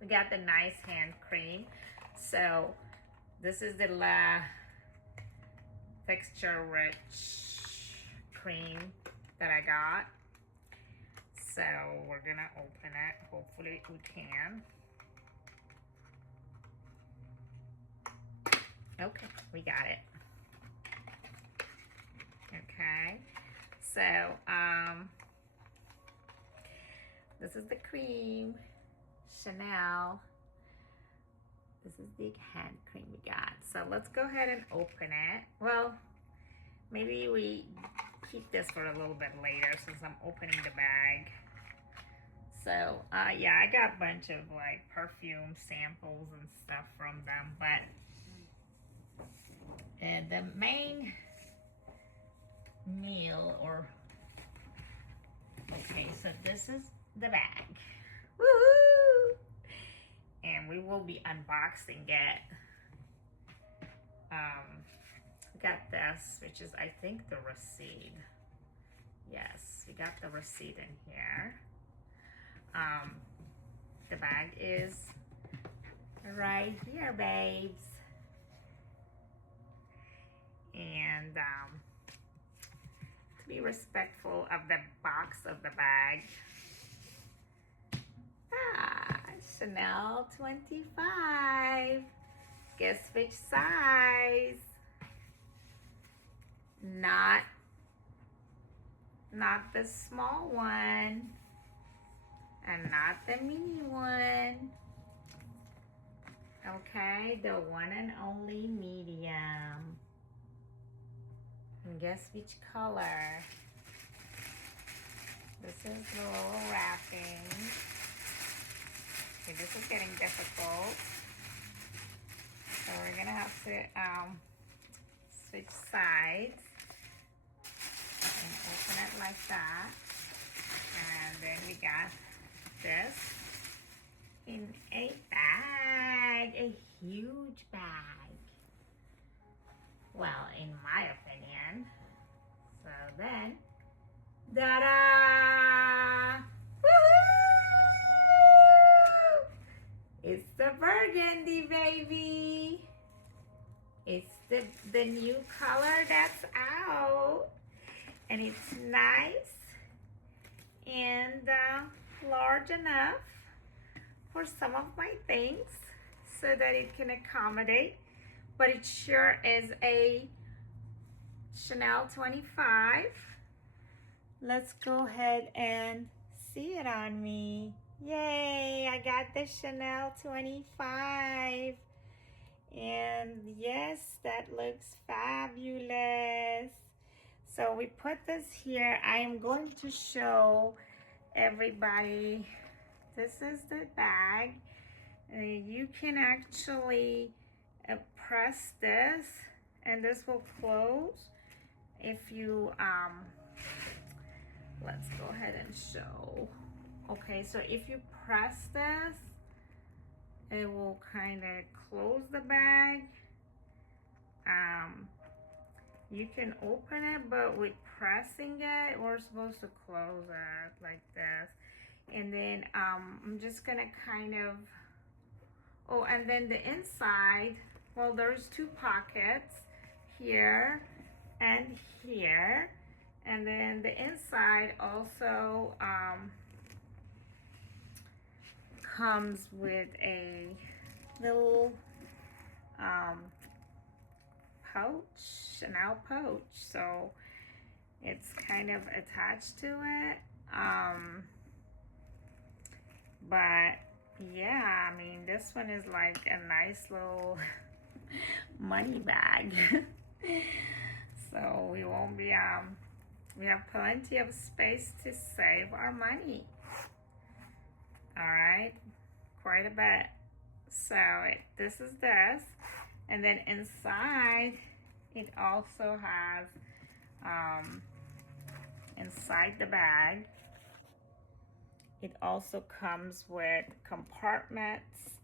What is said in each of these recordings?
We got the nice hand cream. So this is the La texture rich cream that I got. So we're gonna open it. Hopefully we can. Okay, we got it. Okay, so this is the cream, Chanel. This is the hand cream we got. So let's go ahead and open it. Well, maybe we keep this for a little bit later since I'm opening the bag. So yeah, I got a bunch of like perfume samples and stuff from them, but the main meal okay, so this is the bag. Woohoo! And we will be unboxing it. We got this, which is I think the receipt. Yes, we got the receipt in here. The bag is right here, babes. And to be respectful of the box of the bag, Chanel 25. Guess which size? Not the small one, and not the mini one. Okay, the one and only medium. And guess which color? This is the little wrapping. Okay, this is getting difficult. So we're gonna have to switch sides and open it like that. And then we got this in a bag, a huge bag. Well, in my opinion. So then, ta-da! Woohoo! It's the burgundy, baby. It's the new color that's out. And it's nice and large enough for some of my things so that it can accommodate. But it sure is a Chanel 25. Let's go ahead and see it on me. Yay, I got the Chanel 25. And yes, that looks fabulous. So we put this here. I am going to show everybody. This is the bag. You can actually press this and this will close. If you let's go ahead and show. Okay, so if you press this, it will kind of close the bag. You can open it, but with pressing it, we're supposed to close it like this. And then I'm just gonna kind of, oh, and then the inside, well, there's two pockets here and here. And then the inside also comes with a little pouch, Chanel pouch. So it's kind of attached to it. But yeah, I mean, this one is like a nice little money bag. So we won't be, we have plenty of space to save our money. All right, quite a bit. So this is this. And then inside, it also has, inside the bag, it also comes with compartments.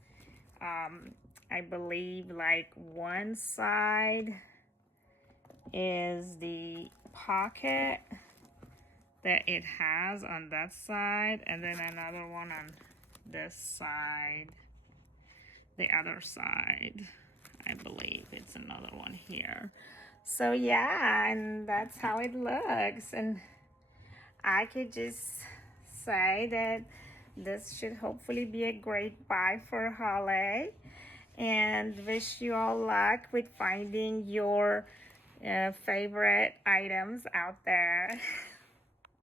I believe like one side is the pocket that it has on that side, and then another one on this side, the other side. I believe it's another one here. So yeah, and that's how it looks. And I could just say that this should hopefully be a great buy for Holly, and wish you all luck with finding your favorite items out there.